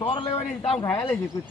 तोर लेवे नहीं दाम खाया ले जी कुछ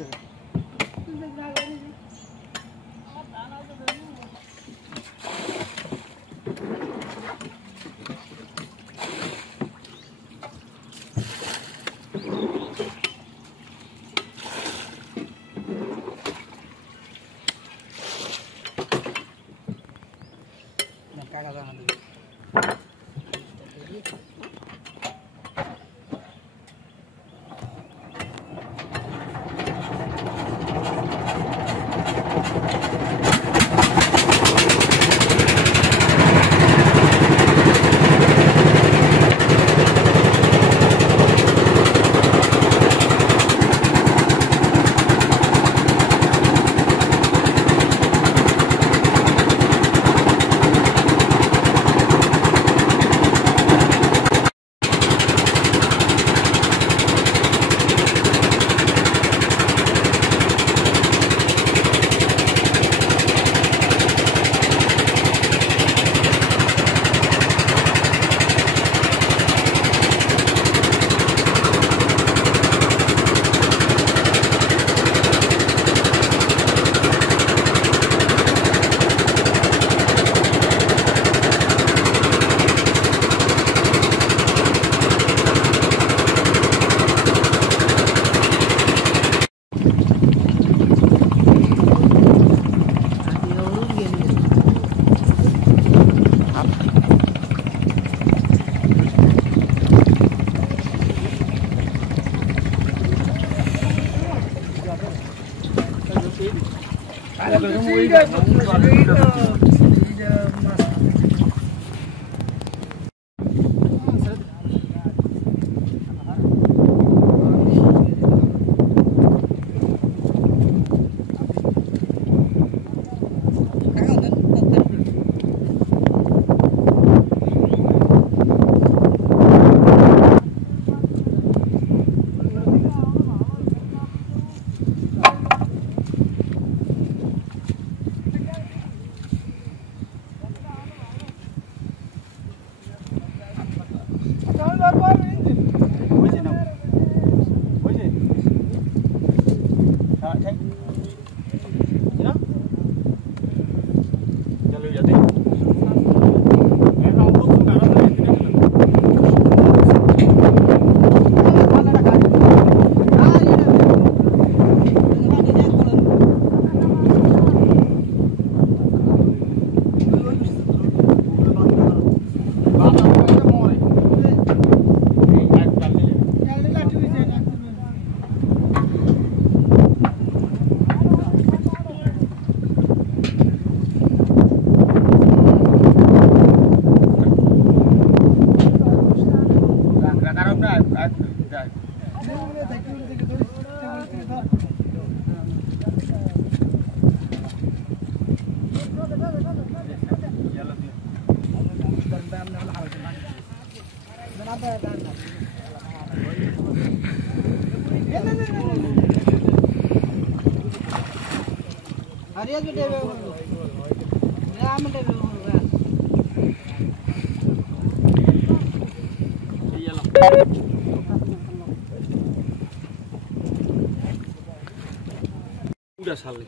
udah saling.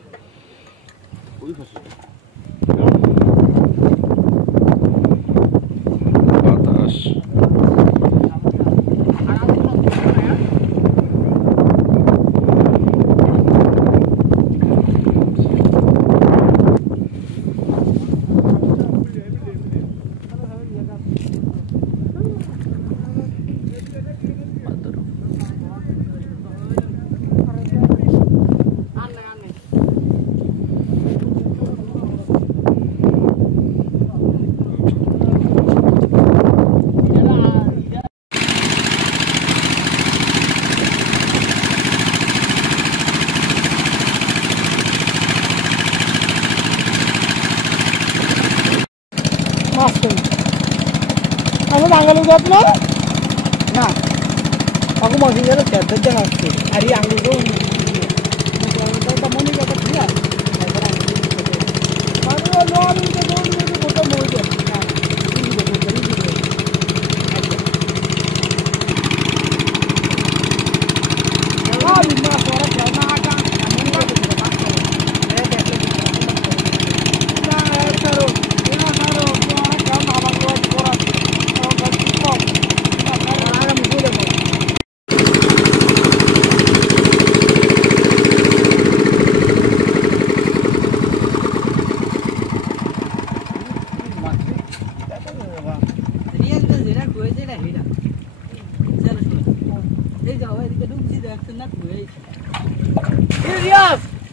Anggal lihat no? Nah, aku masih ada catat jangan sih. Hari anggal itu, kalau kamu ni kata dia, kalau luar itu foto mau je.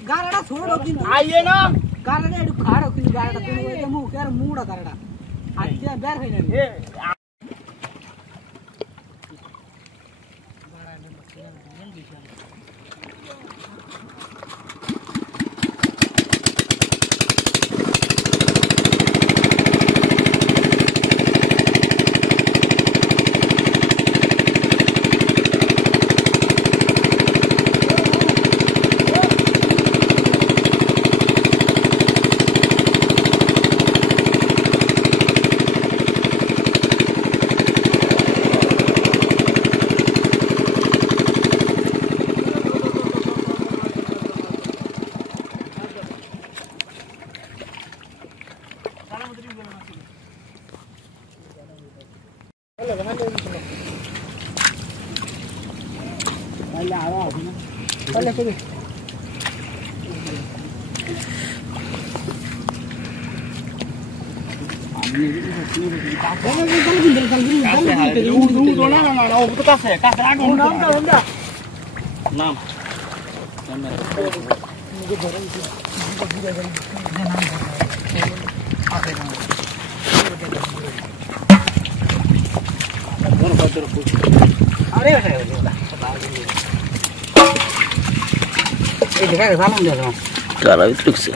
गारडा छोड़ो दिन आइए ना गारडा एडु खाड़ो किन गारडा तुम ए मु केर मूड़ा गारडा आज बेर खैना ए Cara itu sih.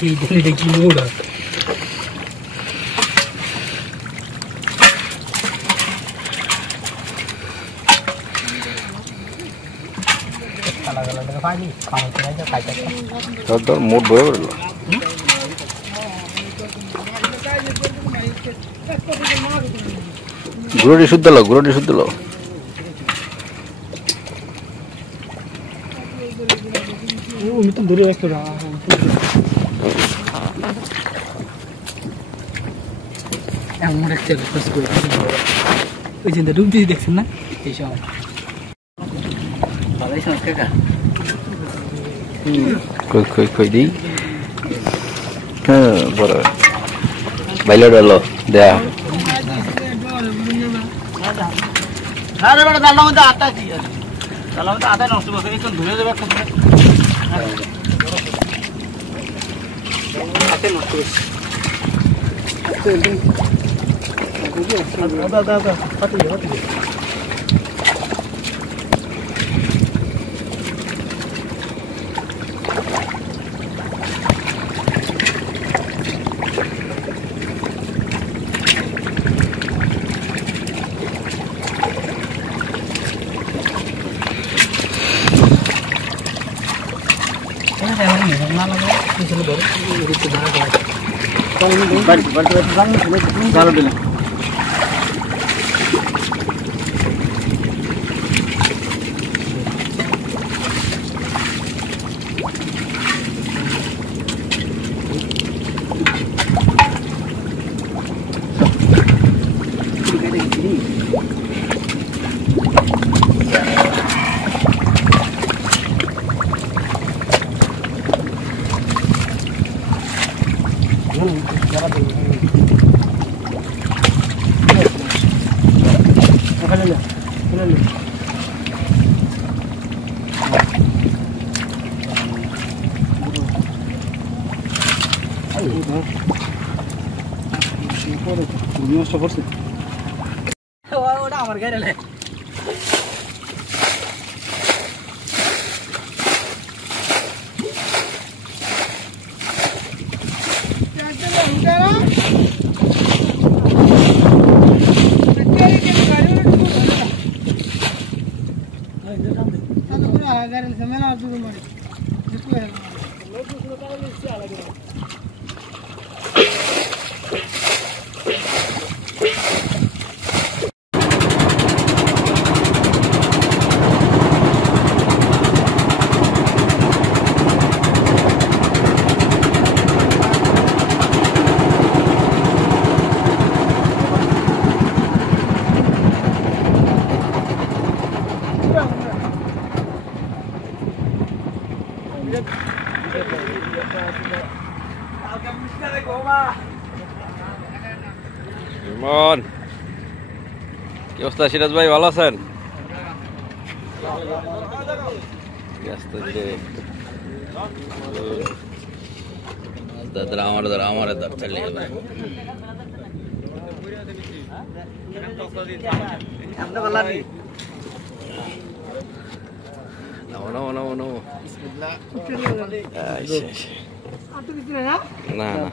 Tidak ada kimura. Total mood boy. Gurudi sudah lo. itu dulu ekor yang mudah cek pas gue ujian dulu di dek sana isya kalau isya kakak koi di boleh baila dulu dah अरे बड़ा दालों में तो आता ही है दालों में तो आता है ना उसको एक धुले जब आते ना ওটা আমার গাড়ি লে Mon. কি অবস্থা সিরাজ ভাই, ভালো আছেন? আমার চলে না না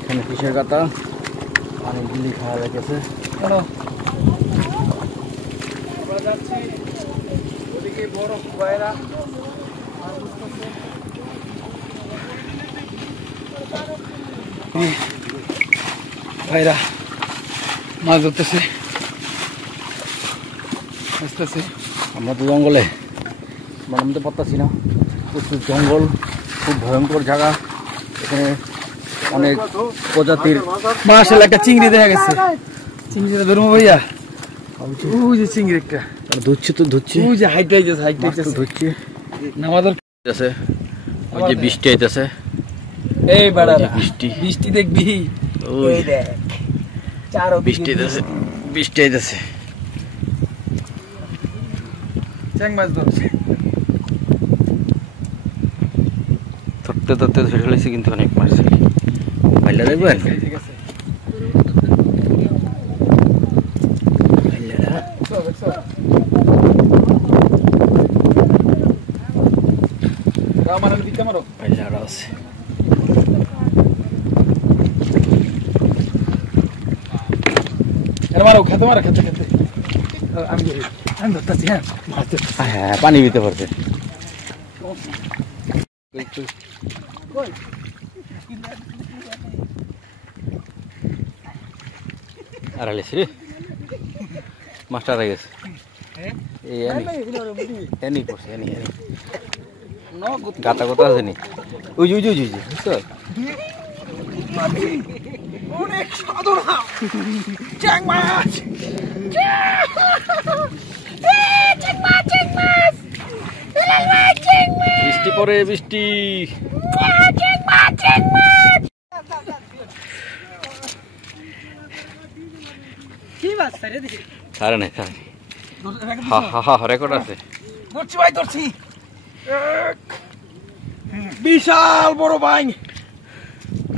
এখানে কিসের কাটা অনেকগুলি খাওয়া লেগেছে। চলো আমরা যাচ্ছি ওদিকে বরফ বাইরা ভাইরা মাছ ধরতেছে আসতেছে। আমরা তো জঙ্গলে বানাতে পারতাছি না, প্রচুর জঙ্গল, খুব ভয়ঙ্কর জায়গা। এখানে অনেক প্রজাতির মাছ, একটা চিংড়ি দেখা গেছে। চিংড়িটা ধরবো ভাইয়া, ওই যে চিংড়ি একটা ধরছি, তো ধরছি, ওই যে হাইট ধরছি নামাদের আছে। ওই যে বৃষ্টি আইতেছে, এই বাড়া বৃষ্টি, বৃষ্টি দেখবি, ওই দেখ বৃষ্টি আইতেছে, বৃষ্টি আইতেছে। চ্যাং মাছ ধরছে, ধরতে ধরতে ধরে ফেলেছি, কিন্তু অনেক মাছ। ভাইলা দেখবেন, ভাইলারা আছে। মারো খেতে, মারো খেতে খেতে, আমি ধরতেছি। হ্যাঁ হ্যাঁ, পানি দিতে পারছে। আর আলিস রে মাস্টার হয়ে গেছে। এনি পড়ছে, এনি এনি গাতা কথা আছে নি, ওই ওই ওই বুঝছো, অনেক সাধনা। চ্যাং মাছ, বৃষ্টি পরে, বৃষ্টি। ছাড়ে নাই ছাড়ে হা হা হা রেকর্ড আছে ধরছি ভাই ধরছি বিশাল বড় বাইং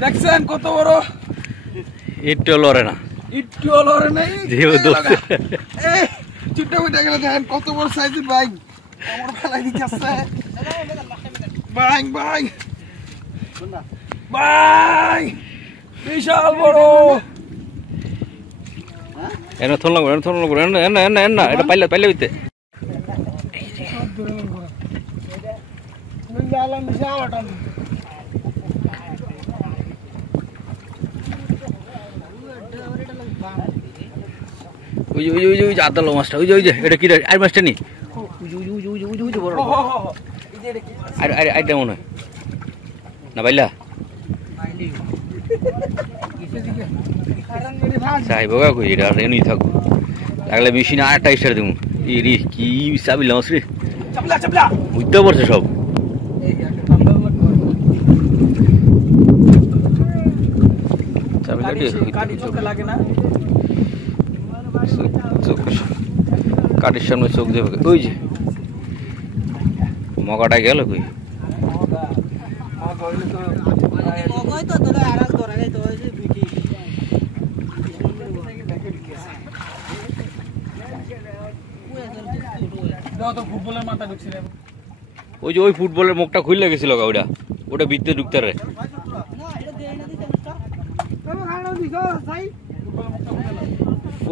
দেখছেন কত বড় একটু লড়ে না একটু লড়ে নাই জিও দোস্ত এই চুট্টা উঠে গেল দেখেন কত বড় সাইজের বাইং আমার ফেলাই দিতেছে বাইং বাইং বাইং বিশাল বড় এনে থলনা করে এনে এটা পাইলে হইতে ওই যে আদালো মাছটা ওই যে এটা কি আর মাছটা নি আর মনে হয় না পাইলা চাইব কই এটা এমনি থাকবো লাগলে বেশি না আরেকটা স্টার দেবো রে কি চাবিল মাছ রে বুঝতে পারছে সব কাটির সামনে চোখ দেবে ওই যে মগাটা গেল কই ওই যে ওই ফুটবলের মুখটা খুললে গেছিল ওটা ওটা ভিতরে ঢুকতে রে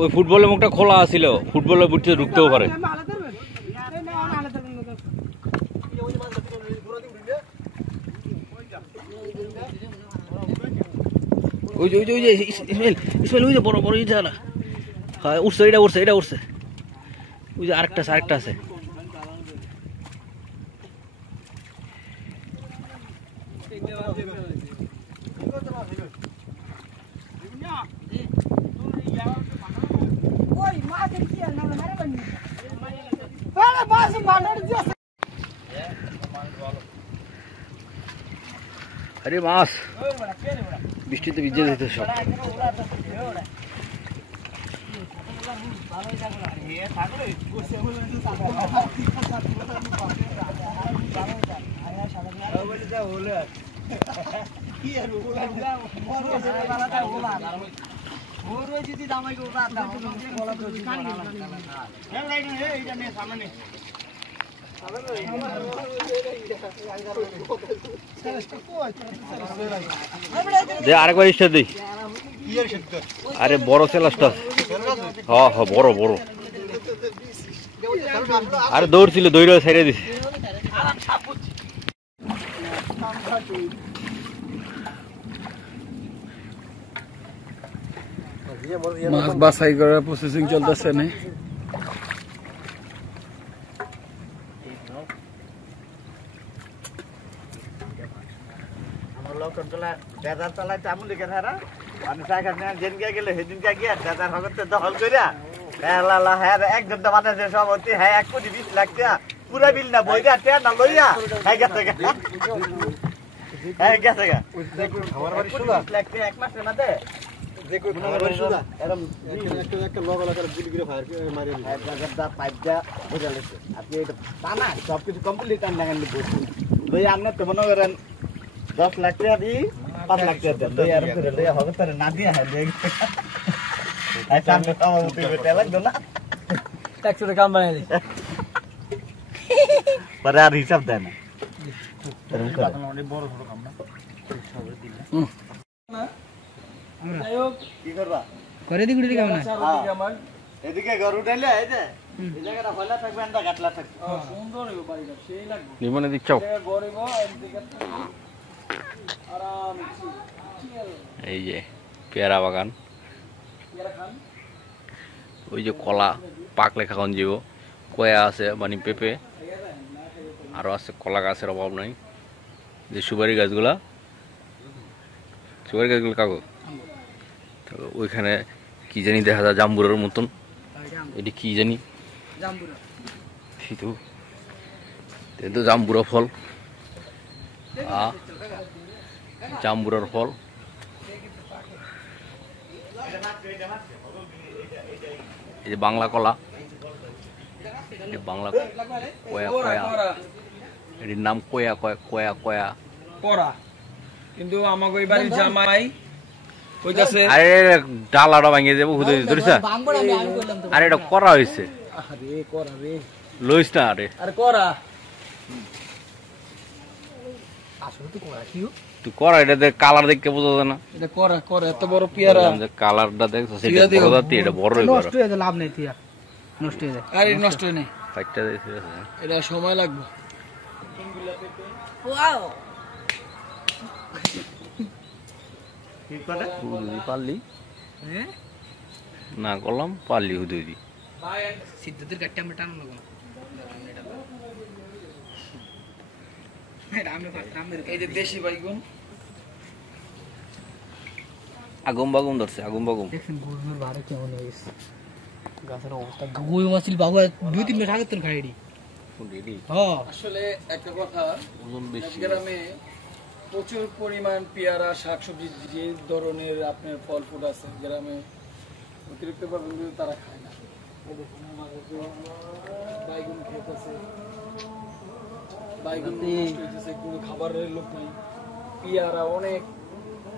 ওই ফুটবলের মুখটা খোলা আছিল ফুটবলের ভিতরে ঢুকতেও পারে ওই যে ইসমাইল ওই যে বড় বড় ইটা না হ্যাঁ উঠছে এটা উঠছে ওই যে আরেকটা আছে আরে মাছ বৃষ্টিতে ভিজে যেতে সব আরেকবার স্টার দিই আরে বড় সেলাসটা হ্যাঁ বড় আরে দৌড়ছিল দৌড়ে ছেড়ে দিছে মাছ বাছাই করার প্রসেসিং চলতেছে না বেজার চালাই তেমন লিখে থাকা আমি যেদিনকে গেলে সেদিনকে গিয়ে বেজার হগতে দখল করিয়া হ্যাঁ এক ঘন্টা বাতাসে সব হচ্ছে হ্যাঁ 1 কোটি 20 লাখ টাকা পুরা বিল না বইটা টেয়া না লইয়া হ্যাঁ গেছে এক মাসের মধ্যে সবকিছু কমপ্লিট আপনার তো মনে করেন 10 লাখ টাকা দিই 5 লাখ টাকা দেন হবে তার না দিয়ে কাম বানাই পরে আর হিসাব দেয় না কি করবা করে দি গুড়ি কেমন এদিকে ঘর উঠাইলে এই যে এই জায়গাটা হলা থাকবে আন্ডা গাটলা থাকবে সুন্দর হইব বাড়িটা সেই লাগবে নিমনে দিচ্ছাও গড়িব এদিকে আরাম এই যে পেয়ারা বাগান ওই যে কলা পাকলে খাওয়ান যাব কয়া আছে মানে পেঁপে আরো আছে কলা গাছের অভাব নাই যে সুপারি গাছগুলো কাগজ তো ওইখানে কি জানি দেখা যায় জাম্বুরের মতন এটি কি জানি জাম্বুরা ফল জাম্বুরার ফল এই যে বাংলা কলা, এই বাংলা কয়া কয়া, এটির নাম কয়া কয়া কয়া কয়া করা। কিন্তু আমাকে এই বাড়ির জামাই কইতাছে আরে ডালাটা ভাঙিয়ে যাবো হুদে ধরিস। আরে এটা করা হয়েছে, আরে করা রে, লইস না। আরে করা আসলে তো করা কি তুই করা, এটা দেখ কালার দেখতে বোঝা যায় না। এটা করা করা এত বড় পেয়ারা, কালারটা দেখছো সেটা বোঝা যাচ্ছে, এটা বড় হয়ে নষ্ট হয়ে যায়, লাভ নেই তিয়া, নষ্ট হয়ে যায়। আরে নষ্ট হয় নাই, ফাইটটা দেখছিস এটা সময় লাগবে। কি করে পারলি না করলাম, পারলি হুদে দি সিদ্ধদের গাড়িটা আমরা টানো না, এই যে দেশি বাইগুন আগুন বাগুন ধরছে, আগুন বাগুন। দেখছেন গরুর ভাড়া কেমন হয়ে গেছে, গাছের অবস্থা। গরু মাছিল বাবু 2-3 মাস আগে তো খাইডি। হ্যাঁ আসলে একটা কথা, ওজন বেশি, গ্রামে প্রচুর পরিমাণ পেয়ারা শাকসবজি যে ধরনের আপনার ফল ফুল আছে গ্রামে অতিরিক্ত ভাবে তারা খায় না। বাইগুন খেতেছে, বাইগুন নষ্ট হইতেছে, কিন্তু খাবারের লোক নাই। পেয়ারা অনেক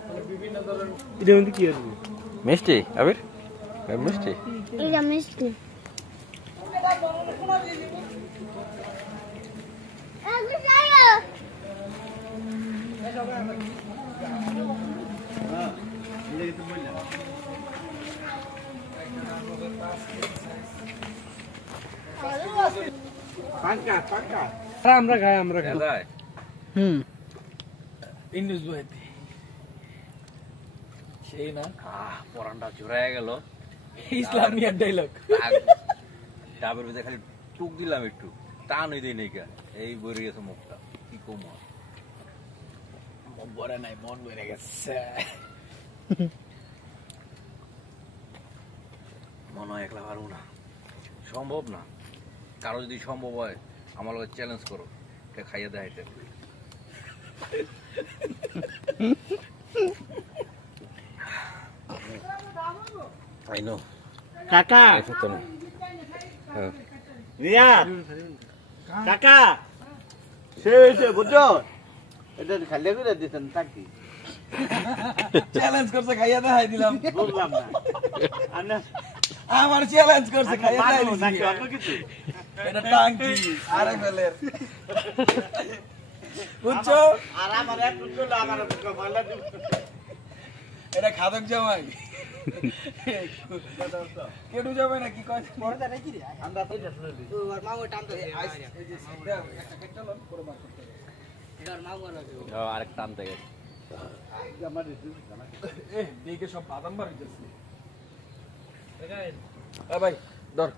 মানে বিভিন্ন ধরনের। এটা মধ্যে কি আছে? মিষ্টি আবির, মিষ্টি এটা মিষ্টি। আমরা খাই, আমরা খাই। ইন্ডুস বইতে সেই না পরানটা জোড়ায় গেল। ইসলামিয়ার ডায়লগ। ডাবের ভিতরে খালি টুক দিলাম একটু, টান হয়ে দেয় নাকি, এই বইরে গেছে মুখটা। কি কম বড় নাই, মন বইরে গেছে। মনে হয় একলা পারবো না, সম্ভব না। কারো যদি সম্ভব হয় আমার লগে চ্যালেঞ্জ করো, এটা খাইয়ে দেয়। এটা I know. কাকা রিয়া কাকা সে বুঝছো, এটা খালি করে দিতেন তাকি চ্যালেঞ্জ করছে, খাইয়া দেখাই দিলাম। বুঝলাম না আমার চ্যালেঞ্জ করছে, খাইয়া দেখাই মানুষ নাকি দিছি। অন্য কিছু? এটা টাঙ্কি আরে ফেলের বুঝছো, আর আমার এক টুকরো না, আমার ময়লা দিব। এটা খাদক জামাই কেটু জামাই না কি কয় বড়দা নাকি রে? আমরা তো এটা শুনে দিই। তো আর মামু টানতে দে। এই যে সিধা একটা কেটে লন করে বার করতে হবে। এর মামু আর আছে। আরেক টান থেকে আমার দিছি এ দিকে সব বাদাম বার হইতেছে। এ ভাই ধর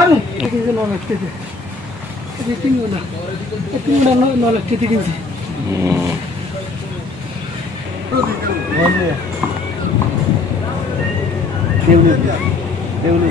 আরে এটা কি নন লাগতেছে? এটা কিনো না। কিনো না, নন লাগতেছে কিনছি। দেউলি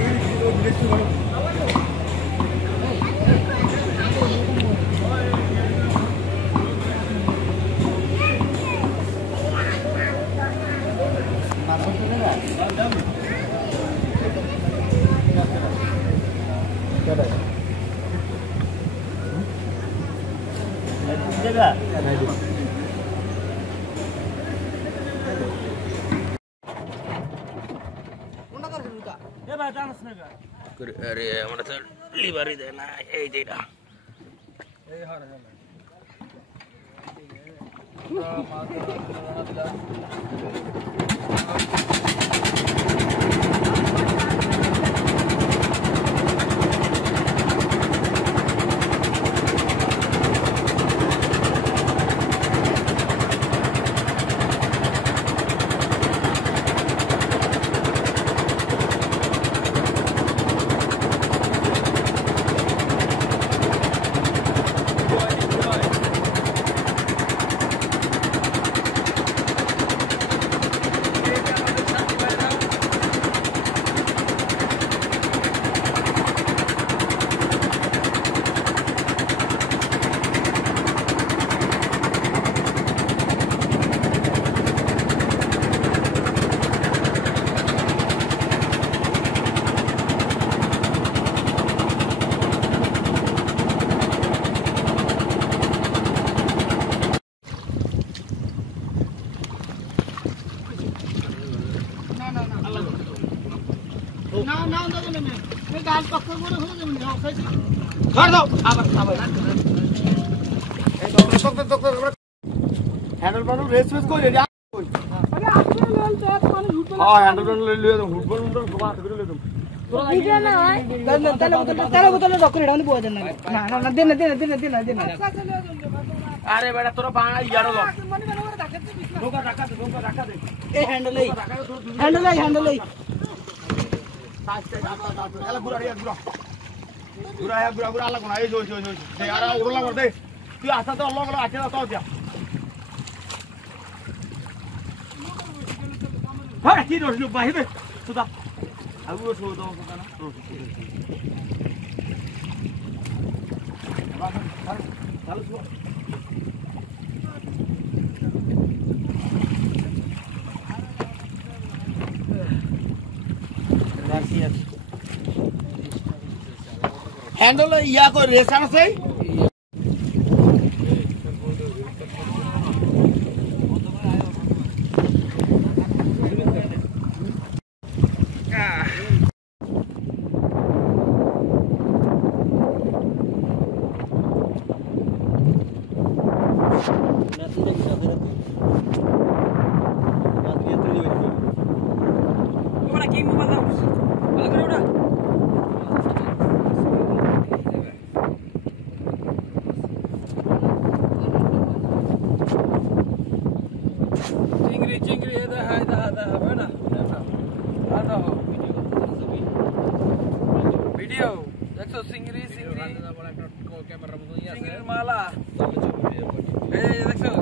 আরে আমার তো লিভারই দেয় না, এই যে এটা এই হার হার হ্যান্ডেল বানু রেস রেস করে রেডি হ্যাঁ হ্যান্ডেল বানু লিয়ে দাও ফুটবল ফুটবল গোবা করে লিয়ে দাও তেরো বোতলে রক্ত রেডা বয়া দেন না না না দেন দেন আরে বেটা তোরা বাঙালি ইয়ারো লও এই হ্যান্ডেল এলা গুড়া রিয়া গুড়া আলা কোনা এই জয় দে আর ওড়লা কর দে তুই আস্তে আস্তে অল্লাহ করে আচ্ছা দাও দিয়া হ্যাঁ কি রস লু বাহিবে সুদা আগু সো দাও সুদা না ভালো সুদা হ্যান্ডেল ইয়া করে রেস আছে চিংড়ি এটা হবে না ভিডিও দেখছো চিংড়ি চিংড়ির মালা এই দেখছো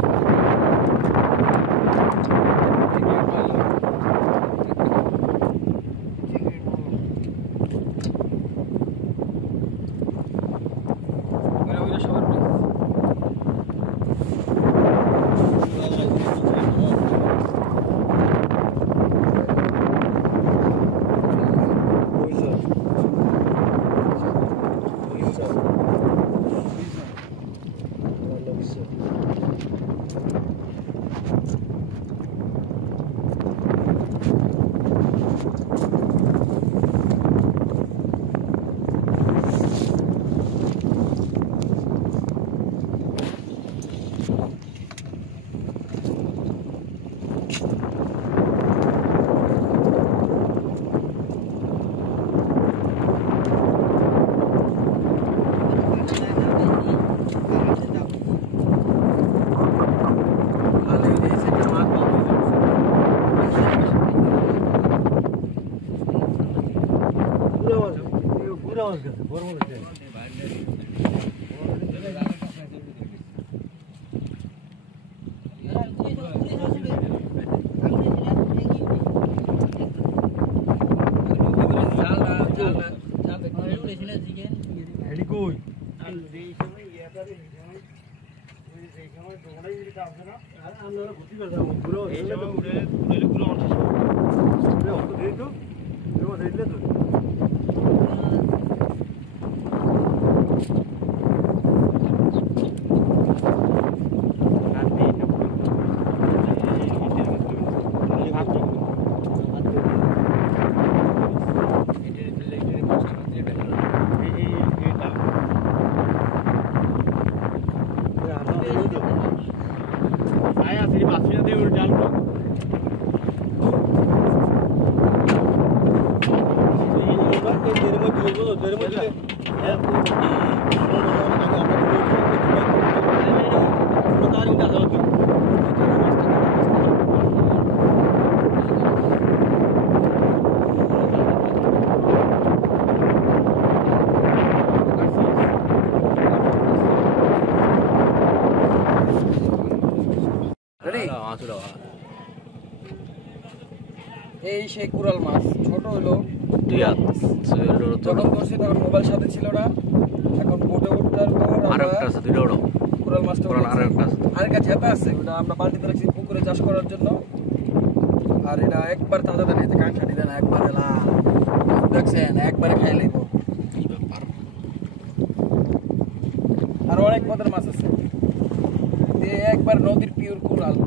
এই সেই কুরাল মাছ ছোট হলো যখন করছি তখন মোবাইল সাথে ছিল না, এখন বোটে উঠার পর কুরাল মাছটা আরেকটা ঝেপা আছে, ওটা আমরা বালতিতে রাখছি পুকুরে চাষ করার জন্য। আর এটা একবার তাজা দেন, এতে কাঁঠাটি দেন একবারে লাল, দেখছেন একবারে খাই লাগবো। আর অনেক পদের মাছ আছে, একবার নদীর পিওর কুরাল।